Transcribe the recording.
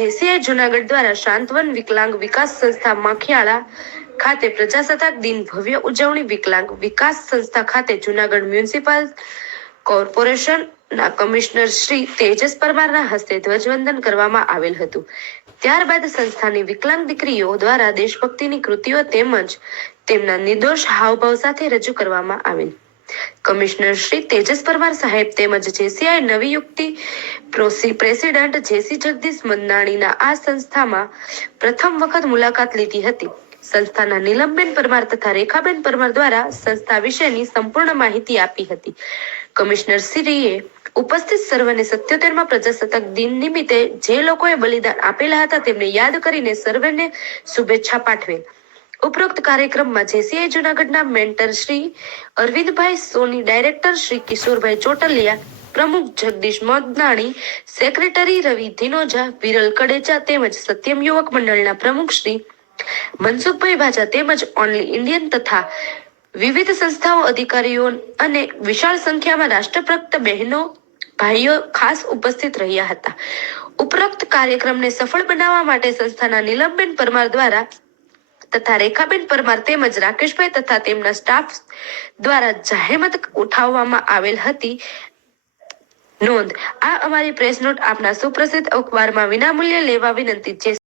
JCI Junagadh દ્વારા શાંતવન વિકલાંગ વિકાસ સંસ્થા માખિયાળા ખાતે પ્રજાસત્તાક દિન ભવ્ય ઉજવણી વિકલાંગ વિકાસ સંસ્થા ખાતે જુનાગઢ મ્યુનિસિપલ કોર્પોરેશનના કમિશનર શ્રી તેજસ પરમારના હસ્તે ધ્વજવંદન કરવામાં આવેલ હતું. ત્યારબાદ સંસ્થાની વિકલાંગ દીકરીઓ દ્વારા દેશભક્તિની કૃતિઓ તેમજ તેમના નિર્દોષ હાવભાવ સાથે રજૂ કરવામાં આવેલ. કમિશનર શ્રી તેજસ પરમાર સાહેબ તેમજ જેસીઆઈ નવી યુક્તિ પ્રેસિડેન્ટ જેસી જગદીશ મંદાણીના આ સંસ્થામાં પ્રથમ વખત મુલાકાત લીધી હતી. સંસ્થાના નીલમબેન પરમાર તથા રેખાબેન પરમાર દ્વારા સંસ્થા વિશેની સંપૂર્ણ માહિતી આપી હતી. કમિશનર શ્રીએ ઉપસ્થિત સર્વને 77મા પ્રજાસત્તાક દિન નિમિત્તે જે લોકોએ બલિદાન આપેલા હતા તેમને યાદ કરીને સર્વેને શુભેચ્છા પાઠવેલ. ઉપરોક્ત કાર્યક્રમમાં જેસીઆઈ જુનાગઢના મેન્ટર શ્રી અરવિંદભાઈ સોની, ડાયરેક્ટર શ્રી કિશોરભાઈ ચોટલિયા, પ્રમુખ જગદીશ મંદાણી, સેક્રેટરી રવિ ધીનોજા, વિરલ કડેચા તેમજ સત્યમ યુવક મંડળના પ્રમુખ શ્રી મનસુખભાઈ ભાજા તેમજ ઓનલી ઇન્ડિયન તથા વિવિધ સંસ્થાઓ, અધિકારીઓ અને વિશાળ સંખ્યામાં રાષ્ટ્રભક્ત બહેનો ભાઈઓ ખાસ ઉપસ્થિત રહ્યા હતા. ઉપરોક્ત કાર્યક્રમને સફળ બનાવવા માટે સંસ્થાના નીલમબેન પરમાર દ્વારા તથા રેખાબેન પરમાર તેમજ રાકેશભાઈ તથા તેમના સ્ટાફ દ્વારા જહેમત ઉઠાવવામાં આવેલ હતી. નોંધ: આ અમારી પ્રેસ નોટ આપના સુપ્રસિદ્ધ અખબારમાં વિનામૂલ્યે લેવા વિનંતી.